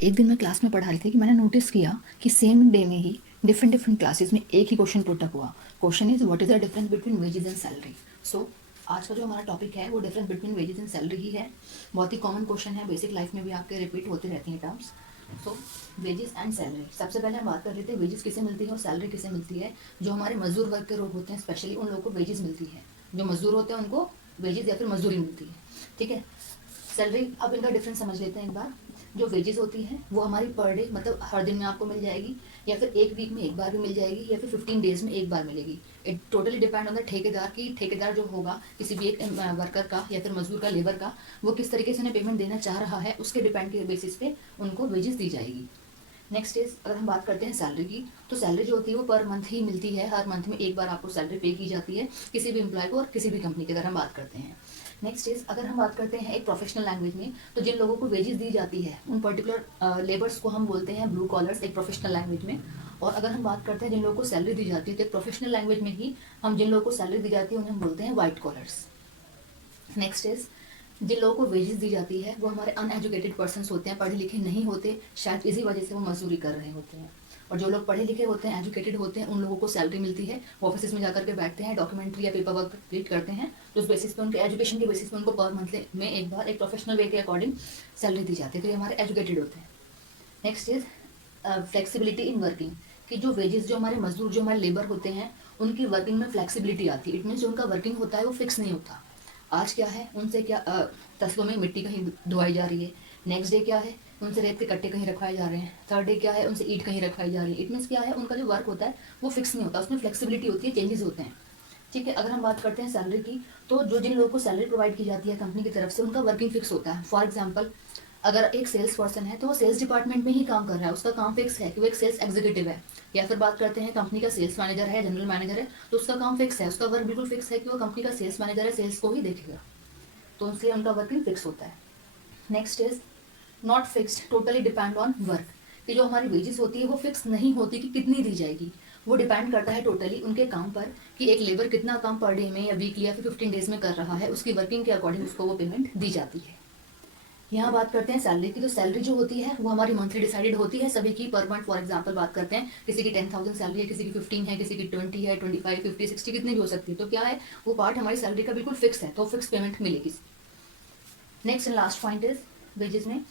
एक दिन मैं क्लास में पढ़ा रही थी कि मैंने नोटिस किया कि सेम डे में ही डिफरेंट डिफरेंट क्लासेस में एक ही क्वेश्चन पुट अप हुआ। Question is what is the difference between wages and salary. So आज का जो हमारा टॉपिक है वो difference between wages and salary ही है। बहुत ही कॉमन क्वेश्चन है, बेसिक लाइफ में भी आपके रिपीट होती रहती हैं terms. So wages and salary, सबसे पहले हम बात कर रहे थे वेजेस किसे मिलती है और सैलरी किसे मिलती है। जो हमारे मजदूर वर्ग के लोग होते हैं स्पेशली उन लोगों को वेजेस मिलती है। जो मजदूर होते हैं उनको वेजेस या फिर मजदूरी मिलती है। ठीक है, सैलरी, अब इनका डिफरेंस समझ लेते हैं एक बार। जो वेजेस होती हैं वो हमारी पर डे मतलब हर दिन में आपको मिल जाएगी, या फिर एक वीक में एक बार भी मिल जाएगी, या फिर 15 डेज में एक बार मिलेगी। It totally depend on the ठेकेदार की ठेकेदार जो होगा किसी भी एक वर्कर का या फिर मजदूर का, लेबर का, वो किस तरीके से उन्हें पेमेंट देना चाह रहा है उसके डिपेंड के बेसिस पे उनको वेजेस दी जाएगी। नेक्स्ट इज, अगर हम बात करते हैं सैलरी की, तो सैलरी जो होती है वो पर मंथ ही मिलती है। हर मंथ में एक बार आपको सैलरी पे की जाती है किसी भी एम्प्लॉय को और किसी भी कंपनी की, अगर हम बात करते हैं। नेक्स्ट इज, अगर हम बात करते हैं एक प्रोफेशनल लैंग्वेज में, तो जिन लोगों को वेजेस दी जाती है उन पर्टिकुलर लेबर्स को हम बोलते हैं ब्लू कॉलर्स, एक प्रोफेशनल लैंग्वेज में। और अगर हम बात करते हैं जिन लोगों को सैलरी दी जाती है, तो एक प्रोफेशनल लैंग्वेज में ही हम जिन लोगों को सैलरी दी जाती है उन्हें हम बोलते हैं वाइट कॉलर्स। नेक्स्ट इज, जिन लोगों को वेजेस दी जाती है वो हमारे अनएजुकेटेड पर्सन होते हैं, पढ़े लिखे नहीं होते, शायद इसी वजह से वो मजदूरी कर रहे होते हैं। और जो लोग पढ़े लिखे होते हैं, एजुकेटेड होते हैं, उन लोगों को सैलरी मिलती है, ऑफिस में जाकर के बैठते हैं, डॉक्यूमेंट्री या पेपर वर्क कंप्लीट करते हैं, तो उस बेसिस पे उनके एजुकेशन के बेसिस पे उनको पर मंथ में एक बार एक प्रोफेशनल वे के अकॉर्डिंग सैलरी दी जाती है, तो ये हमारे एजुकेटेड होते हैं। Next is flexibility in working, कि जो वेजेस जो हमारे मजदूर जो हमारे लेबर होते हैं उनकी वर्किंग में फ्लेक्सिबिलिटी आती है। इट मीन्स जो उनका वर्किंग होता है वो फिक्स नहीं होता। आज क्या है, उनसे क्या तस्लों में मिट्टी कहीं धोई जा रही है, नेक्स्ट डे क्या है उनसे रेत के कट्टे कहीं रखवाए जा रहे हैं, थर्ड डे क्या है उनसे ईंट कहीं रखवाई जा रही है। इट मीन्स क्या है, उनका जो वर्क होता है वो फिक्स नहीं होता, उसमें फ्लेक्सिबिलिटी होती है, चेंजेस होते हैं। ठीक है, अगर हम बात करते हैं सैलरी की, तो जो जिन लोगों को सैलरी प्रोवाइड की जाती है कंपनी की तरफ से उनका वर्किंग फिक्स होता है। फॉर एग्जाम्पल, अगर एक सेल्स पर्सन है तो वो सेल्स डिपार्टमेंट में ही काम कर रहा है, उसका काम फिक्स है कि वो एक सेल्स एग्जीक्यूटिव है। या फिर बात करते हैं कंपनी का सेल्स मैनेजर है, जनरल मैनेजर है, तो उसका काम फिक्स है, उसका वर्क बिल्कुल फिक्स है कि वो कंपनी का सेल्स मैनेजर है, सेल्स को ही देखेगा, तो उससे उनका वर्किंग फिक्स होता है। Next is not fixed, totally depend on work, कि जो हमारी वेजेस होती है वो फिक्स नहीं होती कि कितनी दी जाएगी, वो डिपेंड करता है टोटली उनके काम पर, कि एक लेबर कितना काम पर डे में या वीकली या फिर 15 डेज में कर रहा है, उसकी वर्किंग के अकॉर्डिंग उसको वो पेमेंट दी जाती है। यहाँ बात करते हैं सैलरी की, तो सैलरी जो होती है वो हमारी मंथली डिसाइडेड होती है सभी की पर मंथ। फॉर एग्जांपल बात करते हैं, किसी की 10,000 सैलरी है, किसी की 15 है, किसी की 20 है, 25, 50, 60 कितनी भी हो सकती है, तो क्या है वो पार्ट हमारी सैलरी का बिल्कुल फिक्स है, तो फिक्स पेमेंट मिलेगी। Next and last point is wages में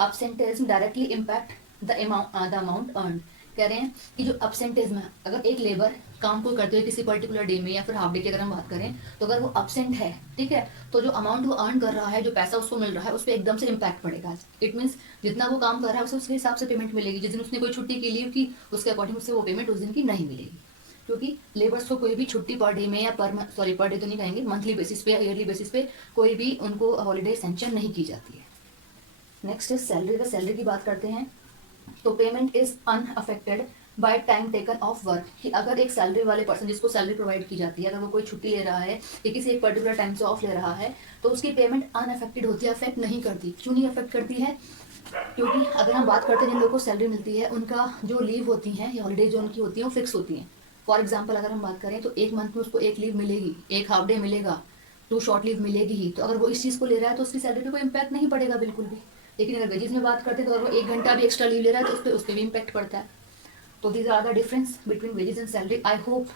absenteeism directly impact the amount earn. कह रहे हैं कि जो absenteeism है, अगर एक लेबर काम को करते हुए किसी पर्टिकुलर डे में या फिर हाफ डे की अगर हम बात करें, तो अगर वो absent है, ठीक है, तो जो अमाउंट वो अर्न कर रहा है, जो पैसा उसको मिल रहा है, उस पर एकदम से इम्पैक्ट पड़ेगा। इट मीन्स जितना वो काम कर रहा है उसे उसके हिसाब से पेमेंट मिलेगी। जिस दिन उसने कोई छुट्टी की लीव की, उसके अकॉर्डिंग उससे वो पेमेंट उस दिन की नहीं मिलेगी, क्योंकि लेबर्स को कोई भी छुट्टी पर डे में या पर डे तो नहीं कहेंगे, मंथली बेसिस पे या ईयरली बेसिस पे कोई भी उनको हॉलीडे सेंक्शन नहीं की जाती है। Next is salary. अगर सैलरी की बात करते हैं तो payment is unaffected by time taken of work, कि अगर एक सैलरी वाले पर्सन जिसको सैलरी प्रोवाइड की जाती है, अगर वो कोई छुट्टी ले रहा है या किसी एक पर्टिकुलर टाइम से ऑफ ले रहा है, तो उसकी पेमेंट अनअफेक्टेड होती है, अफेक्ट नहीं करती। क्यों नहीं अफेक्ट करती है, क्योंकि अगर हम बात करते हैं जिन लोगों को सैलरी मिलती है उनका जो लीव होती है या हॉलीडे जो उनकी होती है वो फिक्स होती हैं। फॉर एग्जाम्पल अगर हम बात करें तो एक मंथ में उसको एक लीव मिलेगी, एक हाफ डे मिलेगा, 2 शॉर्ट लीव मिलेगी ही, तो अगर वो इस चीज़ को ले रहा है तो उसकी सैलरी पे कोई इम्पैक्ट नहीं पड़ेगा बिल्कुल भी। लेकिन अगर वेजेस में बात करते हैं तो अगर वो 1 घंटा भी एक्स्ट्रा लीव ले रहा है तो उस पर भी इम्पैक्ट पड़ता है। तो these are the difference between wages and salary. I hope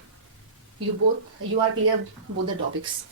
you are clear both the topics.